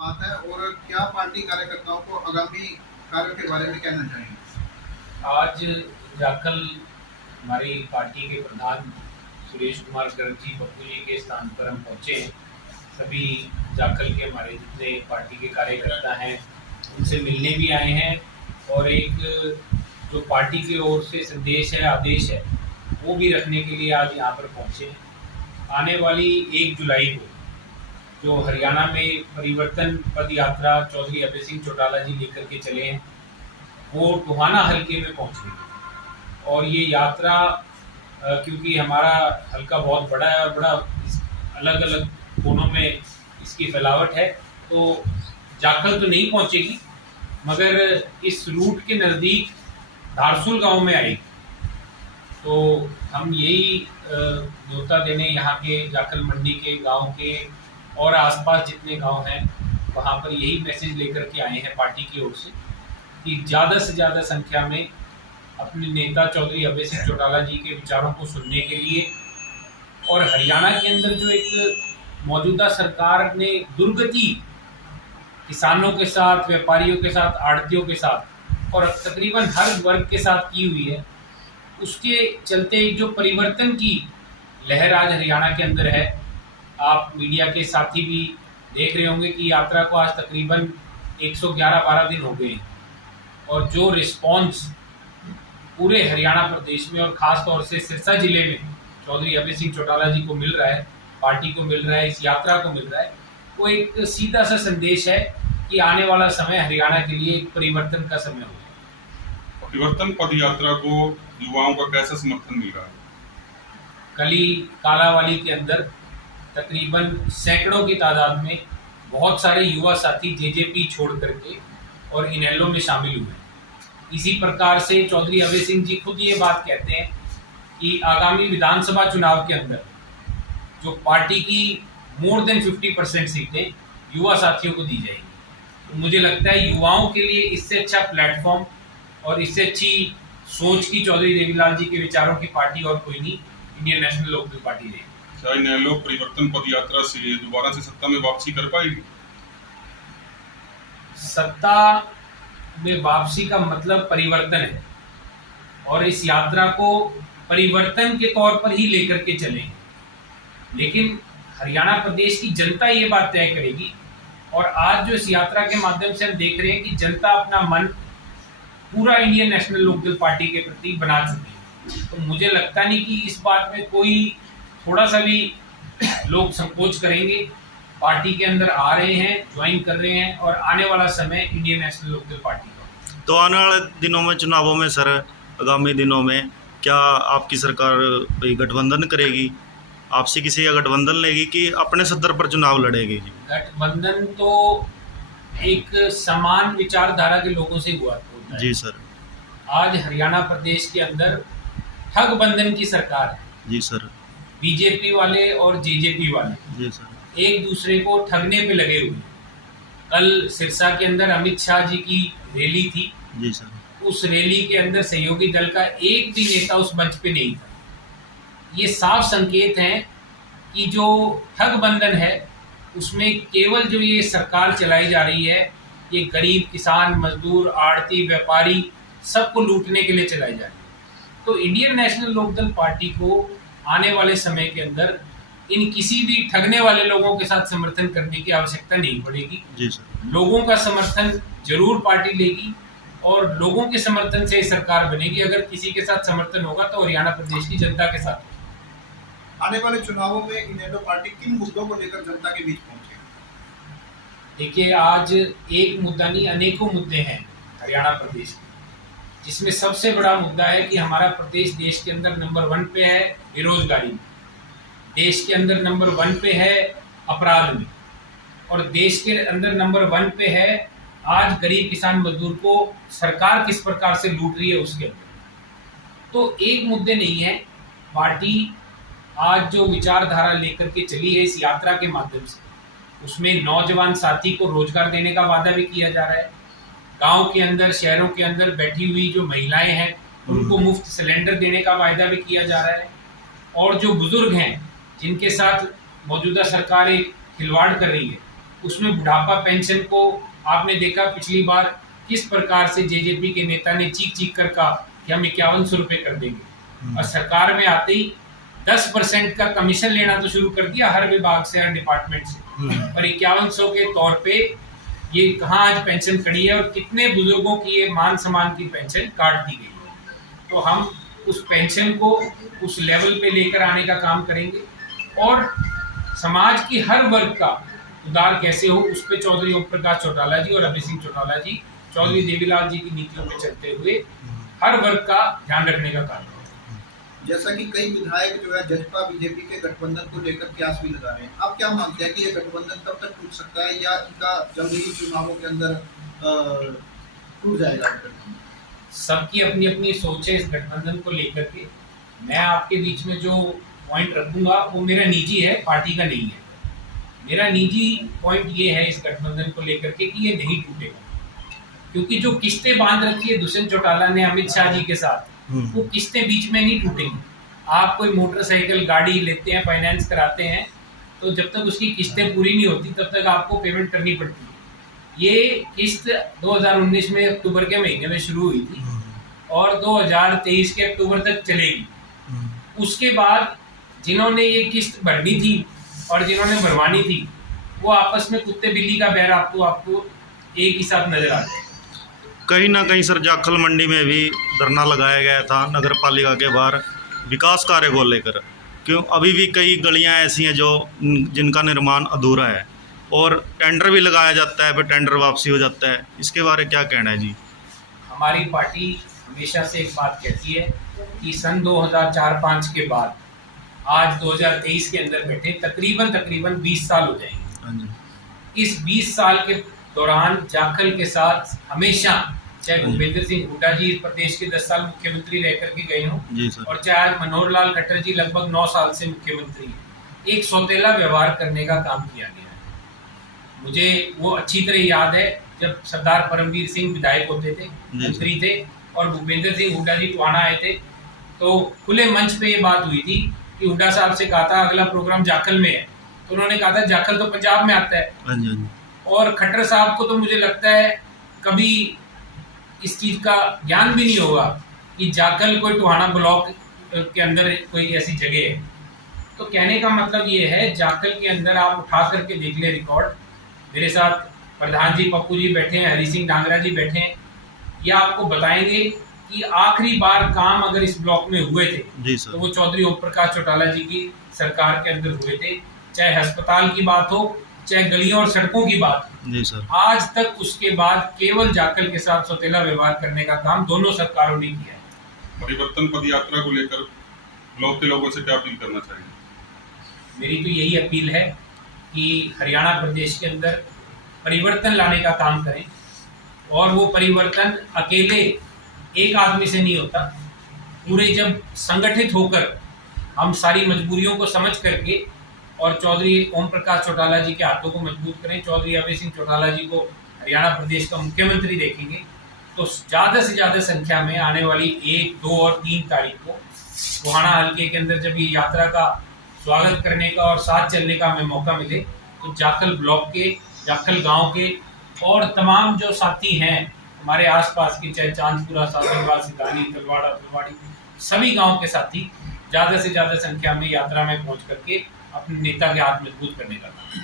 बात है और क्या पार्टी कार्यकर्ताओं को आगामी कार्यों के बारे में कहना चाहेंगे? आज जाखल हमारी पार्टी के प्रधान सुरेश कुमार गर्ग जी पप्पू जी के स्थान पर हम पहुँचे हैं। सभी जाखल के हमारे जितने पार्टी के कार्यकर्ता हैं उनसे मिलने भी आए हैं और एक जो पार्टी की ओर से संदेश है, आदेश है, वो भी रखने के लिए आज यहाँ पर पहुँचे हैं। आने वाली 1 जुलाई को जो हरियाणा में परिवर्तन पद यात्रा चौधरी अभय सिंह चौटाला जी लेकर के चले हैं, वो टोहाना हलके में पहुँच गई है। और ये यात्रा क्योंकि हमारा हलका बहुत बड़ा है और बड़ा अलग अलग कोनों में इसकी फैलावट है, तो जाखल तो नहीं पहुँचेगी मगर इस रूट के नज़दीक धारसूल गांव में आएगी। तो हम यही न्योता देने यहाँ के जाखल मंडी के गांव के और आसपास जितने गांव हैं वहाँ पर यही मैसेज लेकर के आए हैं पार्टी की ओर से कि ज़्यादा से ज़्यादा संख्या में अपने नेता चौधरी अभय सिंह चौटाला जी के विचारों को सुनने के लिए और हरियाणा के अंदर जो एक मौजूदा सरकार ने दुर्गति किसानों के साथ, व्यापारियों के साथ, आढ़तियों के साथ और तकरीबन हर वर्ग के साथ की हुई है, उसके चलते एक जो परिवर्तन की लहर आज हरियाणा के अंदर है। आप मीडिया के साथी भी देख रहे होंगे कि यात्रा को आज तकरीबन 111-12 दिन हो गए और जो रिस्पॉन्स पूरे हरियाणा प्रदेश में और ख़ास तौर से सिरसा जिले में चौधरी अभय सिंह चौटाला जी को मिल रहा है, पार्टी को मिल रहा है, इस यात्रा को मिल रहा है, वो एक सीधा सा संदेश है कि आने वाला समय हरियाणा के लिए एक परिवर्तन का समय होगा। परिवर्तन पद यात्रा को युवाओं का कैसा समर्थन मिल रहा है? कली कालावाली के अंदर तकरीबन सैकड़ों की तादाद में बहुत सारे युवा साथी जेजेपी छोड़ करके और इनेलो में शामिल हुए। इसी प्रकार से चौधरी अभय सिंह जी खुद ये बात कहते हैं कि आगामी विधानसभा चुनाव के अंदर जो पार्टी की मोर देन 50% सीटें युवा साथियों को दी जाएगी। तो मुझे लगता है युवाओं के लिए इससे अच्छा प्लेटफॉर्म और इससे अच्छी सोच की चौधरी देवीलाल जी के विचारों की पार्टी और कोई नहीं इंडियन नेशनल लोकदल पार्टी रहेगी। क्या इनेलो परिवर्तन पद यात्रा से दोबारा से सत्ता में वापसी कर पाएगी? सत्ता में वापसी का मतलब परिवर्तन है और इस यात्रा को परिवर्तन के तौर पर ही लेकर के चलेंगे, लेकिन हरियाणा प्रदेश की जनता ये बात तय करेगी। और आज जो इस यात्रा के माध्यम से हम देख रहे हैं कि जनता अपना मन पूरा इंडियन नेशनल लोकदल पार्टी के प्रति बना चुकी है, तो मुझे लगता नहीं कि इस बात में कोई थोड़ा सा भी लोग संकोच करेंगे। पार्टी के अंदर आ रहे हैं, ज्वाइन कर रहे हैं और आने वाला समय इंडियन नेशनल लोकदल पार्टी का। तो आने वाले दिनों में चुनावों में सर, आगामी दिनों में क्या आपकी सरकार गठबंधन करेगी, आपसे किसी का गठबंधन लेगी कि अपने सत्तर पर चुनाव लड़ेगी? गठबंधन तो एक समान विचारधारा के लोगों से हुआ होता है। जी सर। आज हरियाणा प्रदेश के अंदर ठग बंधन की सरकार है। जी सर। बीजेपी वाले और जेजेपी वाले जी सर एक दूसरे को ठगने पे लगे हुए। कल सिरसा के अंदर अमित शाह जी की रैली थी। जी सर। उस रैली के अंदर सहयोगी दल का एक भी नेता उस मंच पे नहीं था। ये साफ संकेत है कि जो ठग बंधन है उसमें केवल जो ये सरकार चलाई जा रही है, ये गरीब किसान, मजदूर, आड़ती, व्यापारी सबको लूटने के लिए चलाई जा रही है। तो इंडियन नेशनल लोकदल पार्टी को आने वाले समय के अंदर इन किसी भी ठगने वाले लोगों के साथ समर्थन करने की आवश्यकता नहीं पड़ेगी। जी सर। लोगों का समर्थन जरूर पार्टी लेगी और लोगों के समर्थन से सरकार बनेगी। अगर किसी के साथ समर्थन होगा तो हरियाणा प्रदेश की जनता के साथ। आने वाले चुनावों में इनेलो पार्टी किन मुद्दों को लेकर जनता के बीच पहुंचे? देखिए, आज एक मुद्दा नहीं, अनेकों मुद्दे हैं हरियाणा प्रदेश में, जिसमें सबसे बड़ा मुद्दा है कि हमारा प्रदेश देश के अंदर नंबर 1 पे है बेरोजगारी में, देश के अंदर नंबर 1 पे है अपराध में और देश के अंदर नंबर 1 पे है आज गरीब किसान मजदूर को सरकार किस प्रकार से लूट रही है उसके अंदर। तो एक मुद्दे नहीं है। पार्टी आज जो विचारधारा लेकर के चली है इस यात्रा के माध्यम से, उसमें नौजवान साथी को रोजगार देने का वादा भी किया जा रहा है। गांव के अंदर, शहरों के अंदर बैठी हुई जो महिलाएं हैं उनको मुफ्त सिलेंडर देने का वायदा भी किया जा रहा है। और जो बुजुर्ग हैं जिनके साथ मौजूदा सरकार एक खिलवाड़ कर रही है, उसमें बुढ़ापा पेंशन को आपने देखा पिछली बार किस प्रकार से जेजेपी के नेता ने चीख चीख कर कहा कि हम 5100 रुपये कर देंगे, और सरकार में आते ही 10% का कमीशन लेना तो शुरू कर दिया हर विभाग से, हर डिपार्टमेंट से। पर 5100 के तौर पे ये कहाँ आज पेंशन खड़ी है, और कितने बुजुर्गों की ये मान सम्मान की पेंशन काट दी गई है। तो हम उस पेंशन को उस लेवल पे लेकर आने का काम करेंगे, और समाज की हर वर्ग का उद्धार कैसे हो उस पे चौधरी ओम प्रकाश चौटाला जी और अभय सिंह चौटाला जी चौधरी देवीलाल जी की नीतियों में चलते हुए हर वर्ग का ध्यान रखने का काम है। जैसा कि कई विधायक जो है जजपा बीजेपी के गठबंधन को लेकर क्यास भी लगा रहे हैं, आप क्या मानते हैं कि ये गठबंधन कब तक टूट सकता है, या इनका जल्द ही चुनावों के अंदर टूट जाएगा? सबकी अपनी अपनी सोच है इस गठबंधन को लेकर के। मैं आपके बीच में जो पॉइंट रखूंगा वो मेरा निजी है, पार्टी का नहीं है। मेरा निजी पॉइंट ये है इस गठबंधन को लेकर के कि ये नहीं टूटेगा, क्योंकि जो किस्तें बांध रखी है दुष्यंत चौटाला ने अमित शाह जी के साथ, वो किस्तें बीच में नहीं टूटेंगी। आप कोई मोटरसाइकिल गाड़ी लेते हैं, फाइनेंस कराते हैं, तो जब तक उसकी किस्तें पूरी नहीं होती तब तक आपको पेमेंट करनी पड़ती है। ये किस्त 2019 में अक्टूबर के महीने में शुरू हुई थी और 2023 के अक्टूबर तक चलेगी। उसके बाद जिन्होंने ये किस्त भरनी थी और जिन्होंने भरवानी थी वो आपस में कुत्ते बिल्ली का बैर आपको एक ही साथ नजर आता है। कहीं ना कहीं सर जाखल मंडी में भी धरना लगाया गया था नगर पालिका के बाहर विकास कार्य को लेकर, क्यों अभी भी कई गलियां ऐसी हैं जो जिनका निर्माण अधूरा है और टेंडर भी लगाया जाता है, पर टेंडर वापसी हो जाता है। इसके बारे में क्या कहना है जी? हमारी पार्टी हमेशा से एक बात कहती है कि सन 2004-05 के बाद आज 2023 के अंदर बैठे तकरीबन 20 साल हो जाएंगे। इस 20 साल के दौरान जाखल के साथ हमेशा, चाहे भूपेंद्र सिंह हुड्डा जी प्रदेश के 10 साल मुख्यमंत्री रह करके गए हों और चाहे आज मनोहर लाल खट्टर जी लगभग 9 साल से मुख्यमंत्री हैं, एक सौतेला व्यवहार करने का काम किया गया है। मुझे वो अच्छी तरह याद है जब सरदार परमवीर सिंह विधायक होते थे, मंत्री थे, और भूपेंद्र सिंह हुड्डा जी टोहाना आए थे, तो खुले मंच पे ये बात हुई थी कि हुड्डा साहब से कहा था अगला प्रोग्राम जाखल में है, तो उन्होंने कहा था जाखल तो पंजाब में आता है। और खट्टर साहब को तो मुझे लगता है कभी इस चीज़ का ज्ञान भी नहीं होगा कि जाखल कोई टोहाना ब्लॉक के अंदर कोई ऐसी जगह है। तो कहने का मतलब ये है, जाखल के अंदर आप उठा करके देख ले रिकॉर्ड, मेरे साथ प्रधान जी पप्पू जी बैठे हैं, हरी सिंह डांगरा जी बैठे हैं, ये आपको बताएंगे कि आखिरी बार काम अगर इस ब्लॉक में हुए थे तो वो चौधरी ओम प्रकाश चौटाला जी की सरकार के अंदर हुए थे। चाहे अस्पताल की बात हो, चाहे गलियों और सड़कों की बात हो, जी सर, आज तक उसके बाद केवल जाखल के साथ सौतेला व्यवहार करने का काम दोनों सरकारों ने किया है। परिवर्तन पद यात्रा को लेकर ब्लॉक के लोगों से क्या अपील करना चाहिए? मेरी तो यही अपील है कि हरियाणा प्रदेश के अंदर परिवर्तन लाने का काम करें, और वो परिवर्तन अकेले एक आदमी से नहीं होता। पूरे जब संगठित होकर हम सारी मजबूरियों को समझ करके और चौधरी ओम प्रकाश चौटाला जी के हाथों को मजबूत करें, चौधरी अभय सिंह चौटाला जी को हरियाणा प्रदेश का मुख्यमंत्री देखेंगे, तो ज़्यादा से ज़्यादा संख्या में आने वाली 1, 2 और 3 तारीख को टोहाना हल्के के अंदर जब ये यात्रा का स्वागत करने का और साथ चलने का हमें मौका मिले, तो जाखल ब्लॉक के, जाखल गांव के और तमाम जो साथी हैं हमारे आसपास के, चाहे चांदपुरा, सासनगांव, सितानी, तलवाड़ा, फुलवाड़ी, सभी गांव के साथी ज़्यादा से ज़्यादा संख्या में यात्रा में पहुंच करके अपने नेता के हाथ मजबूत करने का काम।